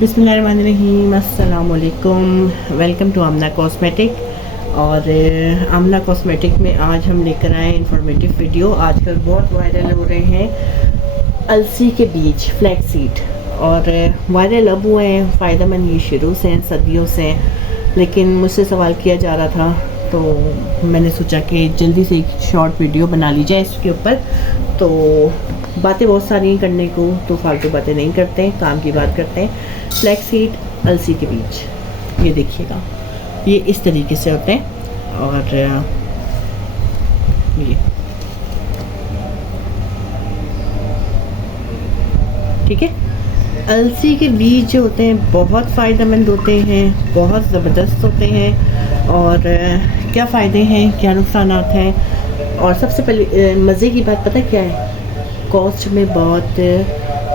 बिस्मिल्लाहिर्रहमानिर्रहीम, अस्सलाम वालेकुम। Welcome to Aamna cosmetic. और आमना कॉस्मेटिक में आज हम लेकर आए इंफॉर्मेटिव वीडियो। आजकल बहुत वायरल हो रहे हैं अलसी के बीज, फ्लैक्स सीड। और वायरल अब हुए हैं, फ़ायदेमंद ये शुरू से हैं, सदियों से हैं। लेकिन मुझसे सवाल किया जा रहा था तो मैंने सोचा कि जल्दी से एक शॉर्ट वीडियो बना ली जाए इसके ऊपर। तो बातें बहुत सारी हैं करने को, तो फालतू बातें नहीं करते हैं, काम की बात करते हैं। फ्लैक्स सीड, अलसी के बीज, ये देखिएगा, ये इस तरीके से होते हैं। और ये ठीक है। अलसी के बीज जो होते हैं बहुत फ़ायदेमंद होते हैं, बहुत ज़बरदस्त होते हैं। और क्या फ़ायदे हैं, क्या नुकसानात हैं। और सबसे पहले मज़े की बात पता क्या है, कॉस्ट में बहुत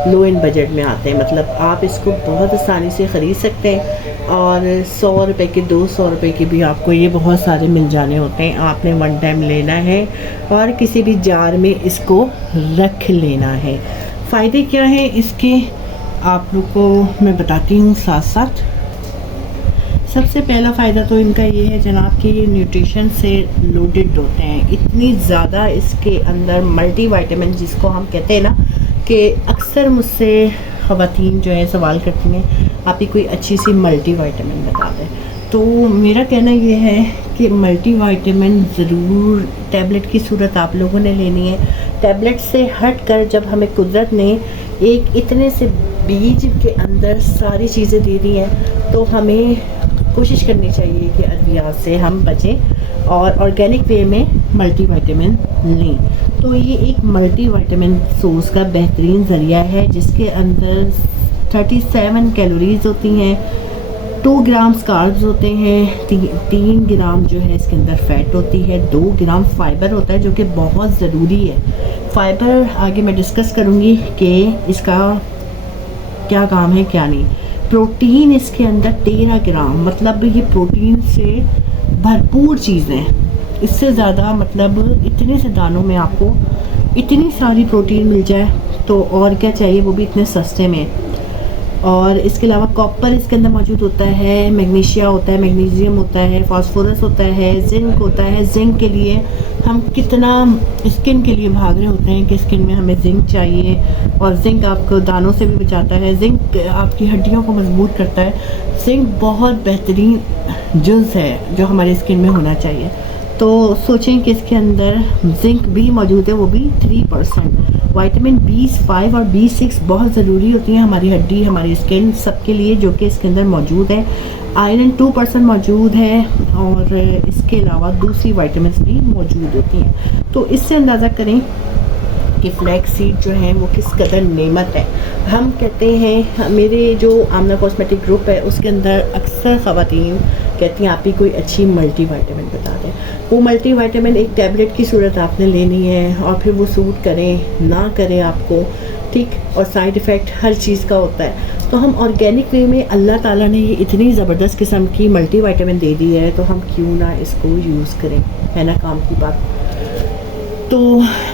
लो इन बजट में आते हैं। मतलब आप इसको बहुत आसानी से ख़रीद सकते हैं और 100 रुपये के, 200 रुपये के भी आपको ये बहुत सारे मिल जाने होते हैं। आपने वन टाइम लेना है और किसी भी जार में इसको रख लेना है। फ़ायदे क्या हैं इसके, आप लोग को मैं बताती हूँ साथ साथ। सबसे पहला फ़ायदा तो इनका ये है जनाब कि ये न्यूट्रिशन से लोडेड होते हैं। इतनी ज़्यादा इसके अंदर मल्टी वाइटामिन, जिसको हम कहते हैं ना, कि अक्सर मुझसे ख़वातीन जो है सवाल करती हैं आप ही कोई अच्छी सी मल्टी वाइटामिन बता दें। तो मेरा कहना ये है कि मल्टी वाइटामिन ज़रूर टैबलेट की सूरत आप लोगों ने लेनी है। टैबलेट से हट कर जब हमें कुदरत ने एक इतने से बीज के अंदर सारी चीज़ें दे दी हैं, तो हमें कोशिश करनी चाहिए कि अद्वियात से हम बचें और ऑर्गेनिक वे में मल्टी वाइटामिन लें। तो ये एक मल्टी वाइटामिन सोर्स का बेहतरीन ज़रिया है, जिसके अंदर 37 कैलोरीज़ होती हैं, 2 ग्राम कार्ब्स होते हैं, 3 ग्राम जो है इसके अंदर फ़ैट होती है, 2 ग्राम फाइबर होता है जो कि बहुत ज़रूरी है। फाइबर आगे मैं डिस्कस करूँगी कि इसका क्या काम है क्या नहीं। प्रोटीन इसके अंदर 13 ग्राम, मतलब ये प्रोटीन से भरपूर चीज़ें। इससे ज़्यादा मतलब इतने से दानों में आपको इतनी सारी प्रोटीन मिल जाए तो और क्या चाहिए, वो भी इतने सस्ते में। और इसके अलावा कॉपर इसके अंदर मौजूद होता है, मैग्नीशिया होता है, मैग्नीशियम होता है, फास्फोरस होता है, जिंक होता है। जिंक के लिए हम कितना स्किन के लिए भाग रहे होते हैं कि स्किन में हमें जिंक चाहिए, और जिंक आपको दानों से भी बचाता है, जिंक आपकी हड्डियों को मजबूत करता है। जिंक बहुत बेहतरीन जुज़ है जो हमारी स्किन में होना चाहिए। तो सोचें कि इसके अंदर जिंक भी मौजूद है, वो भी 3%। विटामिन B5 और B6 बहुत ज़रूरी होती हैं हमारी हड्डी, हमारी स्किन, सबके लिए, जो कि इसके अंदर मौजूद है। आयरन 2% मौजूद है और इसके अलावा दूसरी विटामिन्स भी मौजूद होती हैं। तो इससे अंदाज़ा करें कि फ्लैक्स सीड जो है वो किस कदर नेमत है। हम कहते हैं, मेरे जो आमना कॉस्मेटिक ग्रुप है उसके अंदर अक्सर ख़वातीन कहती हैं आप ही कोई अच्छी मल्टी वाइटामिन बता दें। वो मल्टी वाइटामिन एक टैबलेट की सूरत आपने लेनी है और फिर वो सूट करें ना करें आपको, ठीक, और साइड इफ़ेक्ट हर चीज़ का होता है। तो हम ऑर्गेनिक वे में, अल्लाह ताला ने ये इतनी ज़बरदस्त किस्म की मल्टी वाइटामिन दे दी है, तो हम क्यों ना इसको यूज़ करें, है ना काम की बात। तो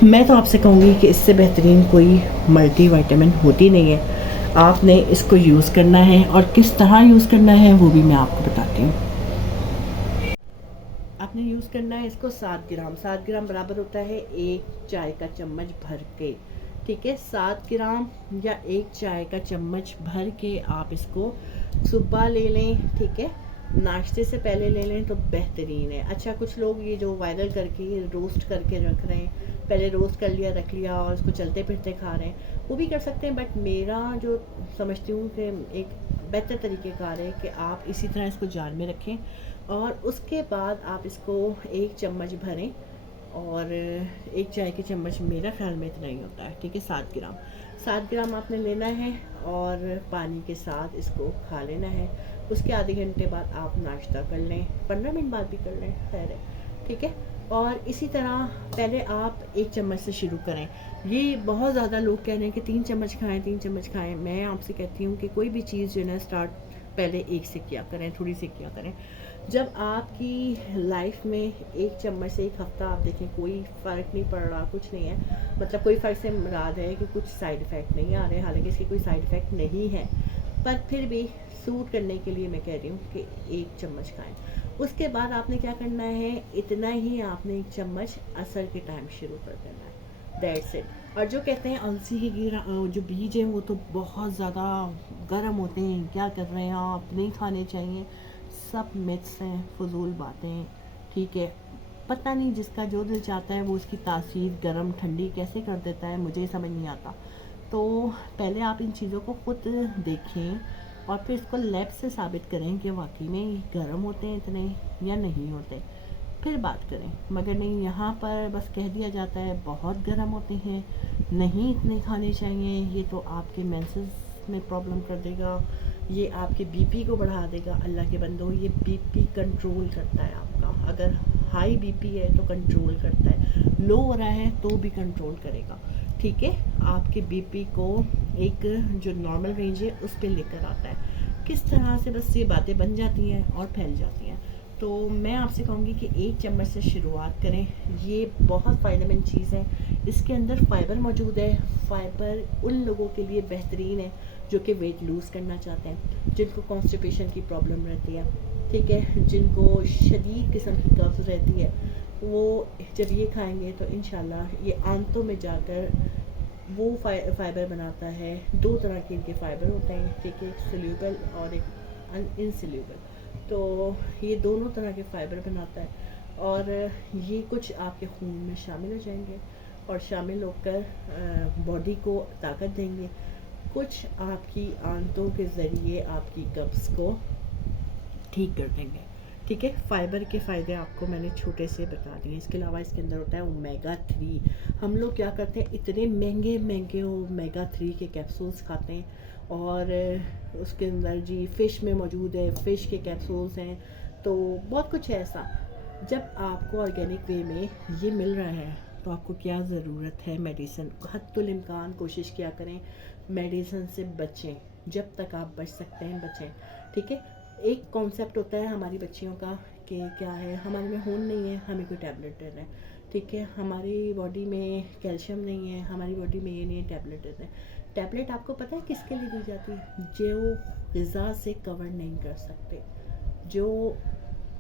मैं तो आपसे कहूँगी कि इससे बेहतरीन कोई मल्टी वाइटामिन होती नहीं है। आपने इसको यूज़ करना है और किस तरह यूज़ करना है वो भी मैं आपको बताती हूँ। आपने यूज़ करना है इसको 7 ग्राम बराबर होता है 1 चाय का चम्मच भर के, ठीक है। 7 ग्राम या 1 चाय का चम्मच भर के आप इसको सुबह ले लें, ठीक है। नाश्ते से पहले ले लें तो बेहतरीन है। अच्छा, कुछ लोग ये जो वायरल करके रोस्ट करके रख रहे हैं, पहले रोस्ट कर लिया, रख लिया और उसको चलते फिरते खा रहे हैं, वो भी कर सकते हैं। बट मेरा जो समझती हूँ कि एक बेहतर तरीक़ेकार है कि आप इसी तरह इसको जार में रखें और उसके बाद आप इसको 1 चम्मच भरें, और 1 चाय के चम्मच मेरा ख्याल में इतना ही होता है, ठीक है। 7 ग्राम आपने लेना है और पानी के साथ इसको खा लेना है। उसके आधे घंटे बाद आप नाश्ता कर लें, 15 मिनट बाद भी कर लें, खैर है, ठीक है। और इसी तरह पहले आप 1 चम्मच से शुरू करें। ये बहुत ज़्यादा लोग कह रहे हैं कि 3 चम्मच खाएं, 3 चम्मच खाएं। मैं आपसे कहती हूँ कि कोई भी चीज़ जो है ना, स्टार्ट पहले 1 से किया करें, थोड़ी सी किया करें। जब आपकी लाइफ में 1 चम्मच से 1 हफ्ता आप देखें कोई फ़र्क नहीं पड़ रहा, कुछ नहीं है, मतलब कोई फ़र्क से मुराद है कि कुछ साइड इफ़ेक्ट नहीं आ रहे, हालांकि इसके कोई साइड इफ़ेक्ट नहीं है, पर फिर भी सूट करने के लिए मैं कह रही हूँ कि 1 चम्मच खाएं। उसके बाद आपने क्या करना है, इतना ही आपने 1 चम्मच असर के टाइम शुरू कर देना है, दैट्स इट। और जो कहते हैं अलसी के जो बीज हैं वो तो बहुत ज़्यादा गर्म होते हैं, क्या कर रहे हैं आप, नहीं खाने चाहिए, सब मिथ्स हैं, फजूल बातें, ठीक है। पता नहीं जिसका जो दिल चाहता है वो उसकी तासीर गर्म ठंडी कैसे कर देता है, मुझे समझ नहीं आता। तो पहले आप इन चीज़ों को खुद देखें और फिर इसको लैब से साबित करें कि वाकई में ये गर्म होते हैं इतने या नहीं होते, फिर बात करें। मगर नहीं, यहाँ पर बस कह दिया जाता है बहुत गर्म होते हैं, नहीं इतने खाने चाहिए, ये तो आपके मेंसेस में प्रॉब्लम कर देगा, ये आपके बीपी को बढ़ा देगा। अल्लाह के बंदो, ये बीपी कंट्रोल करता है आपका, अगर हाई बीपी है तो कंट्रोल करता है, लो हो रहा है तो भी कंट्रोल करेगा, ठीक है। आपके बीपी को एक जो नॉर्मल रेंज है उस पर लेकर आता है। किस तरह से बस ये बातें बन जाती हैं और फैल जाती हैं। तो मैं आपसे कहूँगी कि 1 चम्मच से शुरुआत करें, ये बहुत फ़ायदेमंद चीज़ है। इसके अंदर फ़ाइबर मौजूद है। फ़ाइबर उन लोगों के लिए बेहतरीन है जो कि वेट लूज़ करना चाहते हैं, जिनको कॉन्स्टिपेशन की प्रॉब्लम रहती है, ठीक है, जिनको शदीद किस्म की कब्ज़ रहती है, वो जब ये खाएंगे तो इंशाल्लाह ये आंतों में जाकर वो फाइबर बनाता है। 2 तरह के इनके फाइबर होते हैं, ठीक है, सोल्यूबल और एक इनसोल्यूबल। तो ये दोनों तरह के फाइबर बनाता है और ये कुछ आपके खून में शामिल हो जाएंगे और शामिल होकर बॉडी को ताकत देंगे, कुछ आपकी आंतों के ज़रिए आपकी कब्ज़ को ठीक कर देंगे, ठीक है। फाइबर के फ़ायदे आपको मैंने छोटे से बता दिए। इसके अलावा इसके अंदर होता है ओमेगा 3। हम लोग क्या करते हैं, इतने महंगे महंगे ओमेगा 3 के कैप्सूल्स खाते हैं और उसके अंदर जी फ़िश में मौजूद है, फ़िश के कैप्सूल्स हैं, तो बहुत कुछ है ऐसा। जब आपको ऑर्गेनिक वे में ये मिल रहा है तो आपको क्या ज़रूरत है मेडिसिन। हद्दुल इम्कान कोशिश किया करें मेडिसिन से बचें, जब तक आप बच सकते हैं बचें, ठीक है। एक कॉन्सेप्ट होता है हमारी बच्चियों का कि क्या है, हमारे में खून नहीं है, हमें कोई टैबलेट दे रहे हैं, ठीक है, हमारी बॉडी में कैल्शियम नहीं है, हमारी बॉडी में ये नहीं है, टैबलेट देते हैं। टैबलेट आपको पता है किसके लिए दी जाती है, जो ग़िज़ा से कवर नहीं कर सकते, जो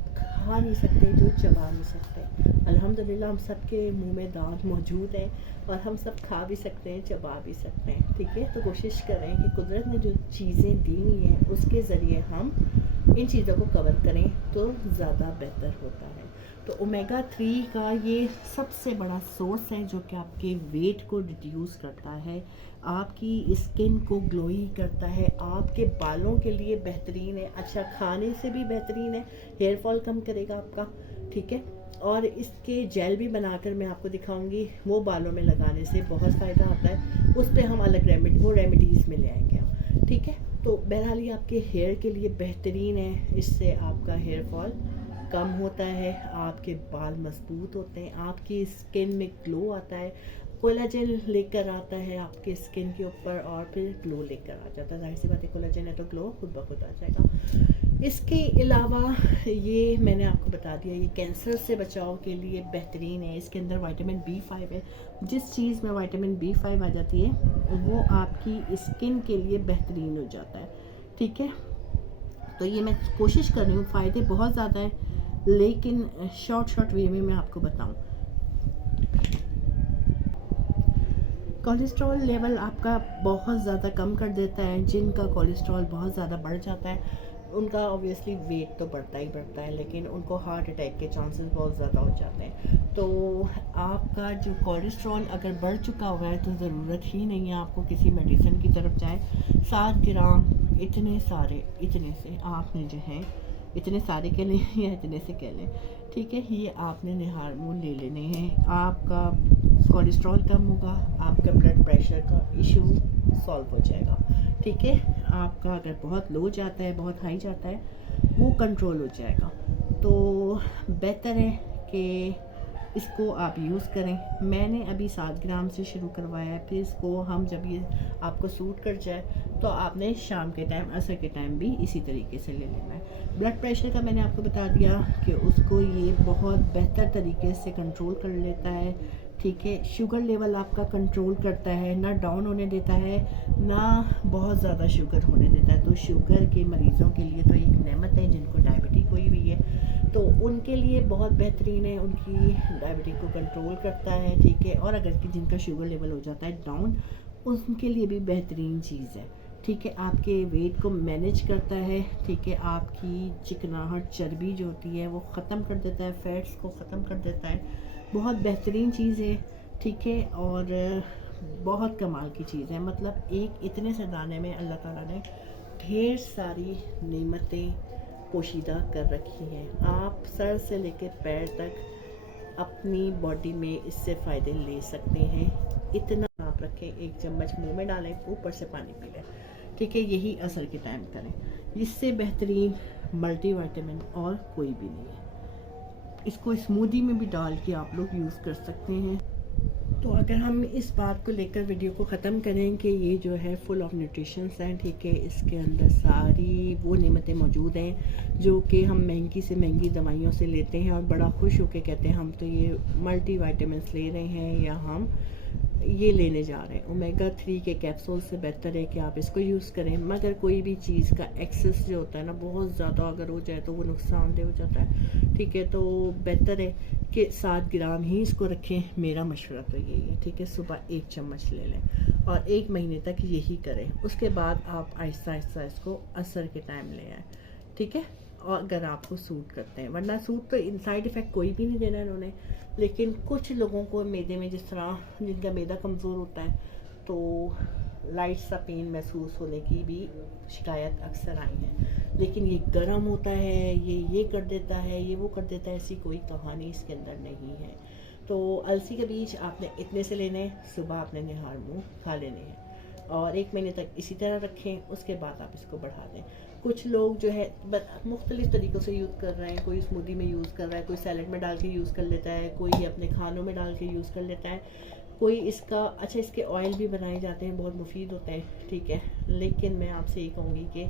खा नहीं सकते, जो चबा नहीं सकते। अल्हम्दुलिल्लाह हम सब के मुंह में दांत मौजूद है और हम सब खा भी सकते हैं, चबा भी सकते हैं, ठीक है। तो कोशिश करें कि कुदरत ने जो चीज़ें दी हुई हैं उसके ज़रिए हम इन चीज़ों को कवर करें तो ज़्यादा बेहतर होता है। तो ओमेगा 3 का ये सबसे बड़ा सोर्स है जो कि आपके वेट को रिड्यूस करता है, आपकी स्किन को ग्लोई करता है, आपके बालों के लिए बेहतरीन है, अच्छा खाने से भी बेहतरीन है, हेयर फॉल कम करेगा आपका, ठीक है। और इसके जेल भी बनाकर मैं आपको दिखाऊंगी, वो बालों में लगाने से बहुत फ़ायदा आता है, उस पर हम अलग रेमेडीज़ में ले आएंगे हम, ठीक है। तो बहरहाल ये आपके हेयर के लिए बेहतरीन है, इससे आपका हेयर फॉल कम होता है, आपके बाल मजबूत होते हैं, आपकी स्किन में ग्लो आता है, कोलाजन लेकर आता है आपके स्किन के ऊपर और फिर ग्लो लेकर आ जाता है। जाहिर सी बात है, कोलाजन है तो ग्लो खुद ब खुद आ जाएगा। इसके अलावा ये मैंने आपको बता दिया, ये कैंसर से बचाव के लिए बेहतरीन है। इसके अंदर विटामिन B5 है, जिस चीज़ में विटामिन B5 आ जाती है वो आपकी स्किन के लिए बेहतरीन हो जाता है, ठीक है। तो ये मैं कोशिश कर रही हूँ, फ़ायदे बहुत ज़्यादा हैं लेकिन शॉर्ट वे में मैं आपको बताऊँ। कोलेस्ट्रॉल लेवल आपका बहुत ज़्यादा कम कर देता है। जिनका कोलेस्ट्रॉल बहुत ज़्यादा बढ़ जाता है उनका ऑब्वियसली वेट तो बढ़ता ही बढ़ता है, लेकिन उनको हार्ट अटैक के चांसेस बहुत ज़्यादा हो जाते हैं। तो आपका जो कोलेस्ट्रॉल अगर बढ़ चुका हुआ है तो ज़रूरत ही नहीं है आपको किसी मेडिसिन की तरफ जाए। 7 ग्राम इतने से आपने जो है इतने सारे के लें या इतने से कह लें, ठीक है, ये आपने निहार मूल ले लेने हैं। आपका कोलेस्ट्रॉल कम होगा, आपका ब्लड प्रेशर का इशू सॉल्व हो जाएगा, ठीक है। आपका अगर बहुत लो जाता है, बहुत हाई जाता है, वो कंट्रोल हो जाएगा। तो बेहतर है कि इसको आप यूज़ करें। मैंने अभी 7 ग्राम से शुरू करवाया है, फिर इसको हम जब ये आपको सूट कर जाए तो आपने शाम के टाइम, असर के टाइम भी इसी तरीके से ले लेना है। ब्लड प्रेशर का मैंने आपको बता दिया कि उसको ये बहुत बेहतर तरीके से कंट्रोल कर लेता है, ठीक है। शुगर लेवल आपका कंट्रोल करता है, ना डाउन होने देता है, ना बहुत ज़्यादा शुगर होने देता है। तो शुगर के मरीज़ों के लिए तो एक नेमत है, जिनको डायबिटीज़ हुई हुई है तो उनके लिए बहुत बेहतरीन है, उनकी डायबिटीज़ को कंट्रोल करता है, ठीक है। और अगर कि जिनका शुगर लेवल हो जाता है डाउन, उनके लिए भी बेहतरीन चीज़ है, ठीक है। आपके वेट को मैनेज करता है, ठीक है। आपकी चिकनाहट, चर्बी जो होती है वो ख़त्म कर देता है, फैट्स को ख़त्म कर देता है। बहुत बेहतरीन चीज़ है, ठीक है। और बहुत कमाल की चीज़ है, मतलब एक इतने से दाने में अल्लाह ताला ने ढेर सारी नेमतें पोशीदा कर रखी हैं। आप सर से लेकर पैर तक अपनी बॉडी में इससे फ़ायदे ले सकते हैं। इतना आप रखें, एक चम्मच मुंह में डालें, ऊपर से पानी पी लें, ठीक है। यही असर के टाइम करें, इससे बेहतरीन मल्टीविटामिन और कोई भी नहीं है। इसको स्मूदी में भी डाल के आप लोग यूज़ कर सकते हैं। तो अगर हम इस बात को लेकर वीडियो को ख़त्म करें कि ये जो है फुल ऑफ न्यूट्रिशंस हैं, ठीक है। इसके अंदर सारी वो नेमतें मौजूद हैं जो कि हम महंगी से महंगी दवाइयों से लेते हैं और बड़ा खुश होकर कहते हैं हम तो ये मल्टी वाइटामिन्स ले रहे हैं या हम ये लेने जा रहे हैं। ओमेगा 3 के कैप्सूल से बेहतर है कि आप इसको यूज़ करें। मगर कोई भी चीज़ का एक्सेस जो होता है ना, बहुत ज़्यादा अगर हो जाए तो वो नुकसानदेह हो जाता है, ठीक है। तो बेहतर है कि 7 ग्राम ही इसको रखें। मेरा मशवरा तो यही है, ठीक है। सुबह 1 चम्मच ले लें और 1 महीने तक यही करें। उसके बाद आप आहिस्ता आहिस्ता इसको असर के टाइम ले आएँ, ठीक है। और अगर आपको सूट करते हैं, वरना सूट तो इन साइड इफ़ेक्ट कोई भी नहीं देना इन्होंने। लेकिन कुछ लोगों को मैदे में, जिस तरह जिनका मैदा कमज़ोर होता है, तो लाइट सा पेन महसूस होने की भी शिकायत अक्सर आई है। लेकिन ये गर्म होता है, ये कर देता है, ये वो कर देता है, ऐसी कोई कहानी इसके अंदर नहीं है। तो अलसी के बीज आपने इतने से लेने हैं, सुबह आपने निहार मुँह खा लेने हैं और 1 महीने तक इसी तरह रखें। उसके बाद आप इसको बढ़ा दें। कुछ लोग जो है मुख्तलिफ़ तरीक़ों से यूज़ कर रहे हैं, कोई स्मूदी में यूज़ कर रहा है, कोई सैलड में डाल के यूज़ कर लेता है, कोई अपने खानों में डाल के यूज़ कर लेता है, कोई इसका अच्छा इसके ऑयल भी बनाए जाते हैं, बहुत मुफीद होते हैं, ठीक है। लेकिन मैं आपसे ये कहूँगी कि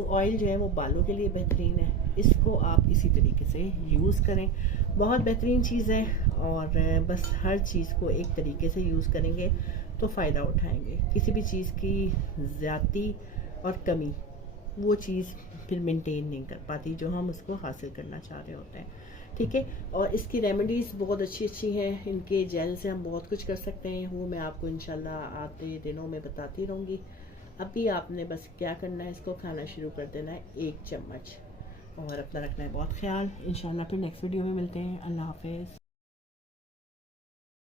ऑयल जो है वो बालों के लिए बेहतरीन है, इसको आप इसी तरीके से यूज़ करें। बहुत बेहतरीन चीज़ है और बस हर चीज़ को एक तरीके से यूज़ करेंगे तो फ़ायदा उठाएंगे। किसी भी चीज़ की ज़्यादती और कमी वो चीज़ फिर मेंटेन नहीं कर पाती जो हम उसको हासिल करना चाह रहे होते हैं, ठीक है। और इसकी रेमेडीज़ बहुत अच्छी अच्छी हैं, इनके जेल से हम बहुत कुछ कर सकते हैं, वो मैं आपको इंशाल्लाह आते दिनों में बताती रहूँगी। अभी आपने बस क्या करना है, इसको खाना शुरू कर देना है 1 चम्मच और अपना रखना है बहुत ख्याल। इंशाल्लाह फिर नेक्स्ट वीडियो में मिलते हैं। अल्लाह हाफ़िज़।